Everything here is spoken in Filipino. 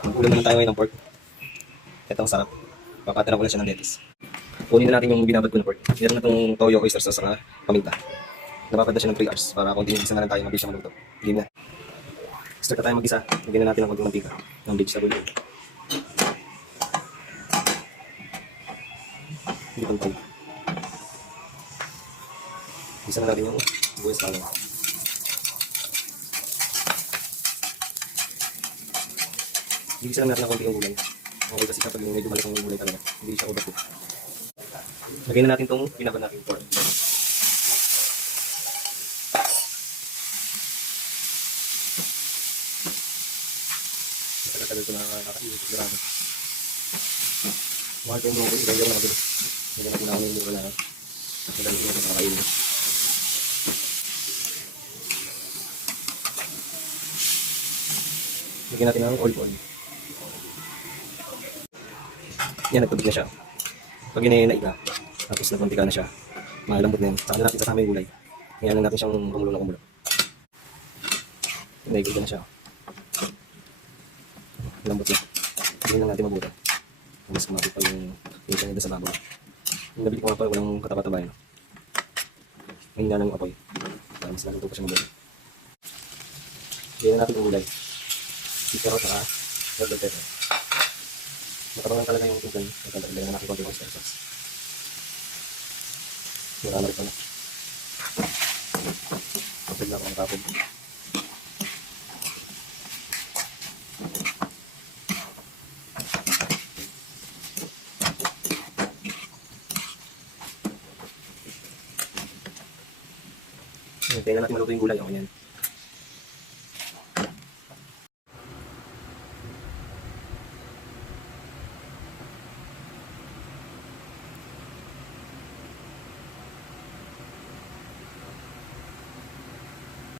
Mag-ulam naman tayo ngayon ng pork. Ito ang sarap. Papatira ko lang siya ng lettuce. Kunin na natin yung binabad ko na pork. Meron na itong toyo, oyster sauce, saka paminta. Napapad na siya ng 3 hours para kung isa na lang tayo mabilis siya maluto. Game na. Start na tayo mag-isa. Lagyan na natin ng konting mantika ng vegetable. Hindi pantay. Isa na natin yung sibuyas pala. Igisa lang natin ng konti yung gulay. Okay kasi kapag medyo malaki yung gulay talaga, hindi siya overcook. Lagyan na natin itong binabad natin pork. Tagal-tagal ito nakakainit. Grabe. Mahal ko yung broccoli, kaya yung nakagano. Lagyan natin na kami yung wala. Madali ko yung nakakainit. Lagyan natin ng oil. Yan, nagtubig na siya. Pag naiga, tapos nagmantika na siya, malambot na yan. Saka na natin kasama yung gulay. Ngayon lang natin siyang kumulo na kumulo. Naiga na siya. Lambot na. Hindi lang natin mabuta. Mas kumapit pa yung pinsa niya sa babaw. Yung nabili ko nga pa, walang kataba-taba yun. Ngayon na lang yung apoy. Para mas naluto pa siya mabuti. Ngayon natin yung gulay. Carrot at red bell pepper. Matabangan talaga yung tubig. Nagkandagdagan na natin konti oyster sauce. Mura na rin pala. Kapag na ako nakapag. Hintayin na natin maluto yung gulay. Okay yan.